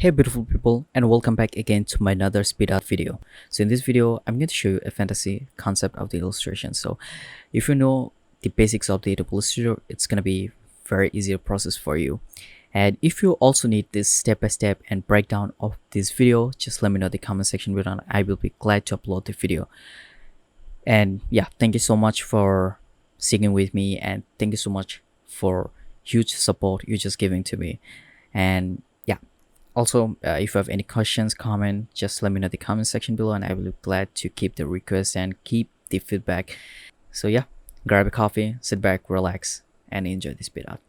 Hey beautiful people, and welcome back again to my another speed art video. So in this video I'm going to show you a fantasy concept of the illustration. So if you know the basics of the Adobe Illustrator, it's going to be very easier process for you. And if you also need this step-by-step and breakdown of this video, just let me know in the comment section below and I will be glad to upload the video. And yeah, thank you so much for sticking with me, and thank you so much for huge support you're just giving to me. And yeah, also, if you have any questions, comment, just let me know in the comment section below and I will be glad to keep the request and keep the feedback. So yeah, grab a coffee, sit back, relax, and enjoy this bit out.